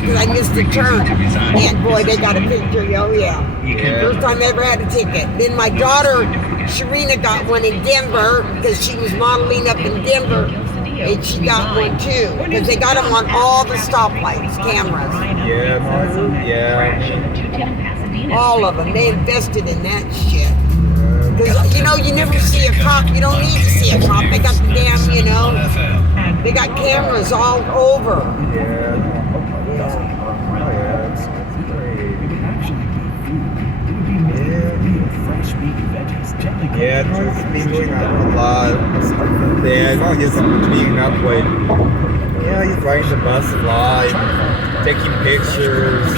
because I missed a turn. And boy, they got a picture. Oh yeah. First time I ever had a ticket. Then my daughter, Sharina, got one in Denver because she was modeling up in Denver. And she got one too, because they got them on all the stoplights, cameras. All of them. They invested in that shit. Because, you know, you never see a cop. You don't need to see a cop. They got the damn, you know, they got cameras all over. Yeah, no, it's been doing that a lot. Yeah, no, he's being up with, yeah, he's riding the bus a lot, taking pictures.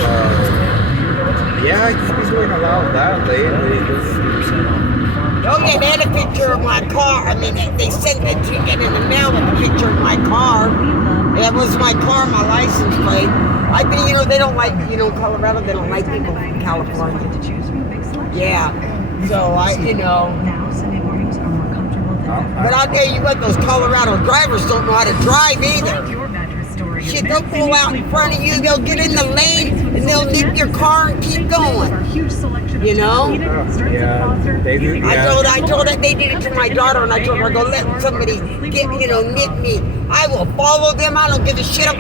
Yeah, he's been doing a lot of that lately. Oh yeah, they had a picture of my car. I mean, they sent the ticket in the mail with a picture of my car. It was my car, my license plate. I think, you know, they don't like, you know, Colorado, they don't like people from California. Yeah. So you know, but I'll tell you what, those Colorado drivers don't know how to drive either. Shit, they'll pull out in front of you, they'll get in the lane, and they'll nip your car and keep going. You know? Yeah, they do. I told her they did it to my daughter, and I told her, go let somebody get, you know, nip me. I will follow them. I don't give a shit if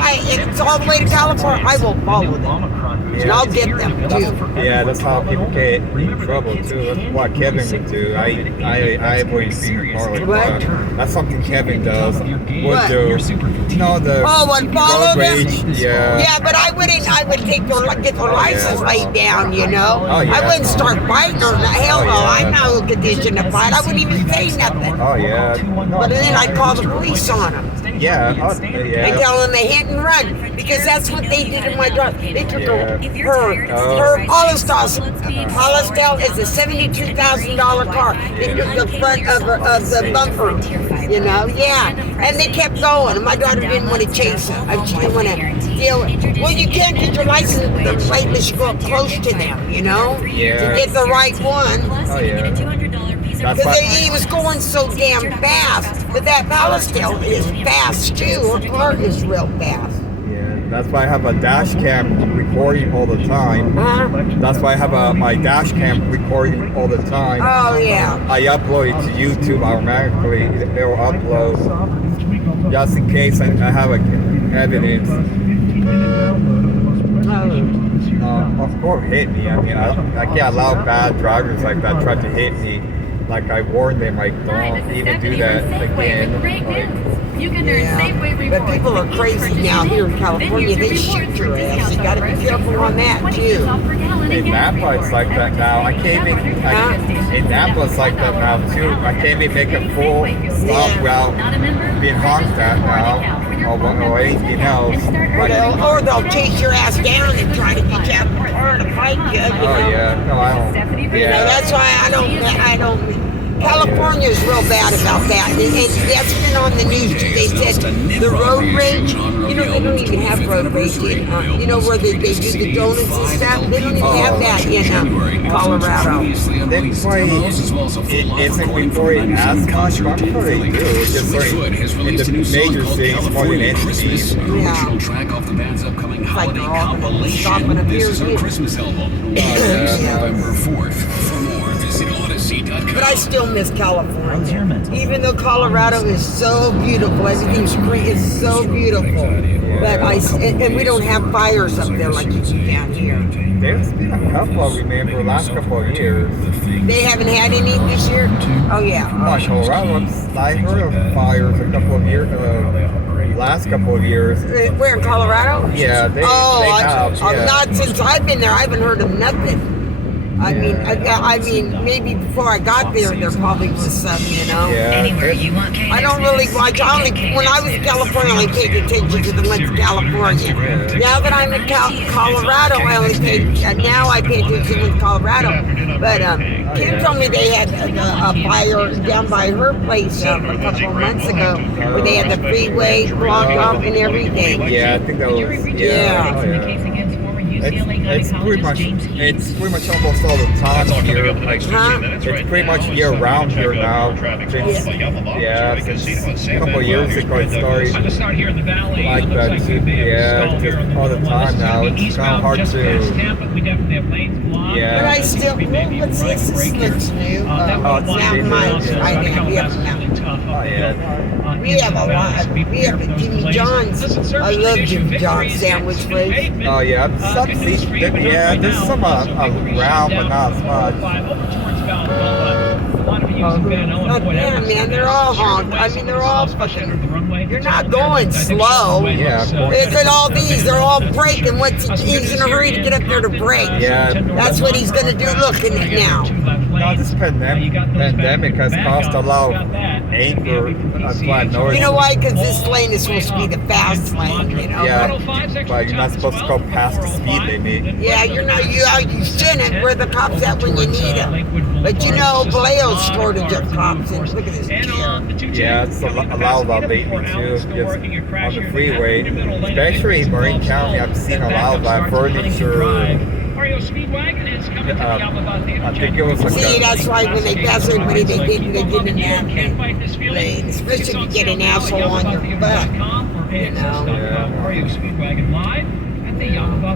it's all the way to California. I will follow them. And I'll get them too. Yeah, that's how people get in trouble too. That's what Kevin would do. I've always seen a car like that. That's something Kevin does. Would do. You know, the would follow them? Yeah. Yeah, but I would take get the license laid down, you know? Oh, yeah. I wouldn't start fighting them. Hell no, I'm not in a condition to fight. I wouldn't even say nothing. Oh yeah. No, but then I'd call the police on them. Yeah. I tell them they hit and run, because that's what they did to my daughter. They took her Polestar is a $72,000 car. They took the front of the bumper, you know, and they kept going. And my daughter didn't want to chase her. She didn't want to deal with it. Well, you can't get your license, the plate unless you go up close to them, you know, to get the right one. Oh yeah. Because he was going so damn fast. But that Palestine is fast too. Her car is real fast. Yeah, that's why I have a dash cam recording all the time. That's why I have my dash cam recording all the time. Oh yeah. I upload it to YouTube automatically. It'll upload just in case I have evidence. Of course, hit me. I mean, I can't allow bad drivers like that try to hit me. Like I warned them, like don't even do that again. But people are crazy now here in California. They shoot your ass. You got to be careful on that too. In Napa, it's like that now. I can't even. In Napa, it's like that now too. I can't even make a full stop without being honked at now. Or anything else. Or they'll chase your ass down and try to get you out of the car to fight you. Oh yeah, no, I don't. You know, that's why I don't. California is real bad about that, and that's been on the news. They said the road rage. You know, they don't even have road rage in, you know, where they do the donuts and stuff. They don't even have that in Colorado. That's why it isn't reported as much, but I'm sure they do. It's just like in the major cities more than anything. Yeah. It's like they're all going to stop and appear here. Christmas album. November 4th. For more, visit Odyssey.com. But I still miss California. Even though Colorado is so beautiful, everything's great, it's so beautiful. But and we don't have fires up there like you do down here. There's been a couple, I remember, the last couple of years. They haven't had any this year? Oh yeah. Colorado, I heard of fires a couple of years last couple of years. Where, in Colorado? Yeah, they have. Not since I've been there. I haven't heard of nothing. I mean, maybe before I got there probably was some, you know. Yeah. Anywhere you want. I don't really watch. When I was in California, I only paid attention to the ones in California. Now that I'm in Colorado, I only pay. Now I pay attention to Colorado. But Kim told me they had a fire down by her place a couple of months ago, where they had the freeway blocked off and everything. Yeah, I think that was. Yeah. It's pretty much almost all the time here. Like, Huh? it's pretty much year round here now. Since, since a couple of years ago it started like that too. Yeah, just all the time now. It's kind of hard to. But Yeah. I still, what's this? This looks new. Mountain Mines. We have Mountain. Oh yeah. We have a lot. We have Jimmy John's. I love Jimmy John's sandwich place. Oh yeah. Yeah. There's some around, but not as much. Yeah, man, they're all honked. I mean, they're all fucking. You're not going slow. Yeah. Look at all these. They're all braking. He's in a hurry to get up there to brake. Yeah. That's what he's gonna do. Look at it now. No, this pandemic has caused a lot of anger. That's why I know it. You know why? Because this lane is supposed to be the fast lane. You know. Yeah, but you're not supposed to go past the speed limit. Yeah, you're not. You shouldn't. Where the cops at when you need them? But you know, Vallejo's shortage of cops. And look at this kid. Yeah, it's a lot of that lately too. Just on the freeway, especially in Marin County, I've seen a lot of that furniture. I think it was like See, that's why when they pass everybody, they get in that lane. Especially if you get an asshole on your butt. You know.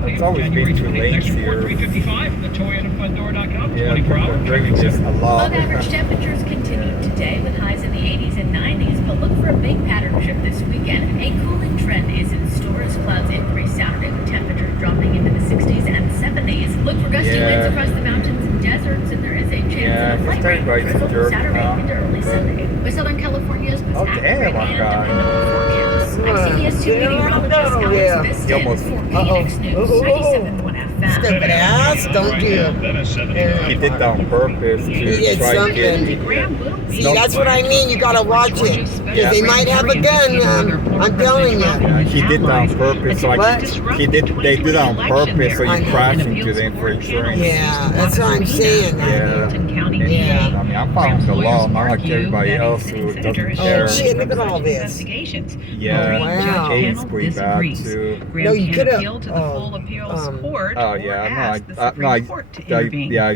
It's always been 2 lanes here. Yeah, they're bringing just a lot. Above average temperatures continued today with highs in the 80s and 90s, but look for a big pattern shift this weekend. A cooling trend is in store as clouds increase Saturday with temperatures dropping into the 60s and 70s. Look for gusty winds across the mountains and deserts, and there is a chance of light rain for Saturday into early Sunday. With Southern California's Damn, my God. CBS 2 meteorologist Alex Viston almost- for Phoenix News 97.1 FM. Stupid ass, don't you? He did that on purpose He to did try to something. get. See, that's what I mean. You gotta watch it. Because they might have a gun. I'm telling you. Yeah, he did that on purpose. So What? they did that on purpose so you crash into them for insurance. Yeah, that's what I'm saying. Yeah. Yeah. I mean, I'm following the law, not like everybody else who doesn't care. Oh shit, look at all this. Yeah, Wow. AIDS pretty bad too. No, you could have.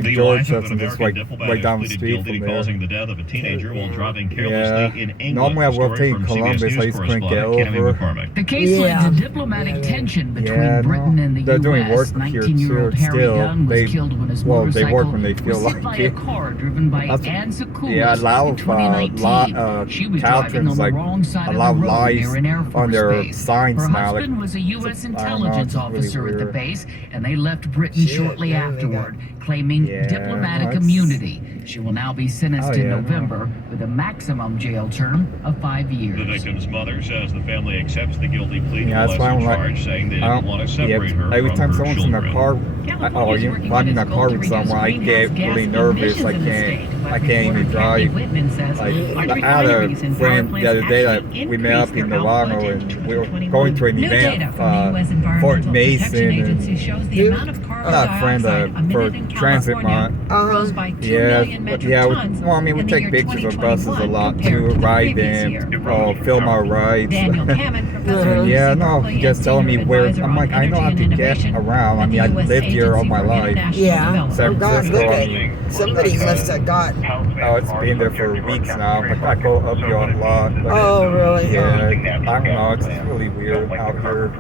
George doesn't just right down the street from there. causing the death of a teenager while driving carelessly in England. Normally I will take From Columbus, CBS I just couldn't get correspondent Kenny over. McCormick. The case led to diplomatic tension between Britain and the they're doing work U.S. here 19-year-old too. Harry Still, Young was they killed when his they motorcycle work when they feel was hit like by it. a car driven by That's- Ann Sakulis Yeah, allow in 2019. She was driving on the wrong side of the allow road lies near an Air on Force their base. signs Her now. husband was a U.S. I don't know, intelligence it's really officer at the weird. base, and they left Britain Shit, shortly yeah, they afterward, claiming Yeah, diplomatic that's- immunity. She will now be sentenced in yeah, no. November with a maximum jail term of 5 years. The victim's mother says the family accepts the guilty plea to Yeah, the that's why I lesser don't like. charge, saying they I didn't don't- want to yeah, separate her every from time her someone's in a children. car, California's I'm working in on a its car goal with to reduce someone, I greenhouse get gas really nervous. emissions in the state. I can't even Reporter drive. Kathy Whitman says Like, electric I had a refineries and power friend the plants other day that actually we met up increased in their Solano output and in we were 2021. going to an New event, data from the U.S. Fort Environmental Mason, Protection Agency shows the Who? amount of carbon that friend dioxide for emitted in transit California month. rose by 2 Yeah, million but metric yeah, tons well, I mean, we in the take year pictures of buses a 2021 lot compared too, to the ride previous them, year. film our rides. Daniel Hammond, professor of Yeah, Lucy no, Berkeley he just and telling me senior where. advisor I'm on like, I know how energy to and get innovation around. I at mean, the I U.S. lived here all my Agency for life. International Yeah. Development. San Oh God, Francisco, look I at mean, somebody must have got. oh, it's been there for weeks now. Like, I go up here a lot. But Oh really? yeah, I don't know. It's just really weird out here.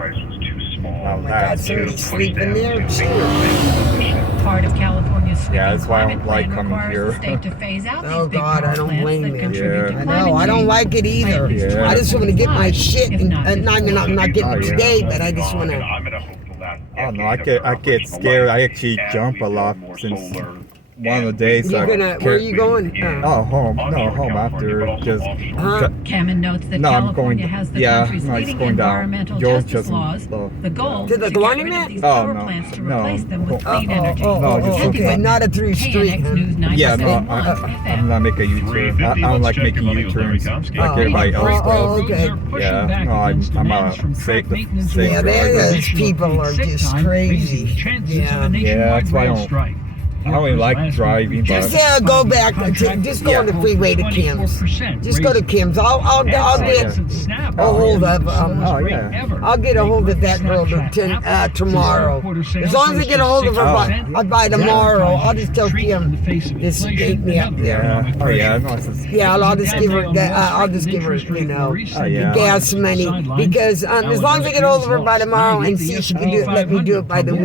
Oh my God, somebody's sleeping there too. Part of California's sweeping Yeah, that's why I don't climate like plan coming requires here. the state to phase out Oh, these big God, I power don't plants blame that you. contribute Yeah. to I climate know, I don't change. like it either. Yeah. I just want to get my shit, and If not I mean, I'm not getting it Oh, yeah. today, but I just want to. Oh no, I get scared. I actually jump a lot since one of the days. You're gonna, where are you going? Oh, home. No, home after just. Huh? Cameron notes that No, I'm California going. has the Yeah, country's no, it's leading going down. environmental George justice doesn't. laws. The goal To the is to get rid Guardian? of these Oh, power no, plants to no. replace them with Oh, clean energy. Okay, not a through street. KNX News Yeah, no, 97.1 I'm not making a U-turn. I don't like making U-turns like everybody else does. Oh, okay. Yeah, no, I'm a safe. Yeah, those people are just crazy. Yeah. Yeah, that's why I don't. I don't even like driving, but Just go back. Just go on the freeway to Kim's. Just go to Kim's. I'll get a hold of. I'll get a hold of that girl tomorrow. As long as I get a hold of her by tomorrow, I'll just tell Kim just take me up there. Oh yeah, no, Yeah, I'll just give her that. I'll just give her, the gas money because as long as I get a hold of her by tomorrow and see if she can let me do it by the week.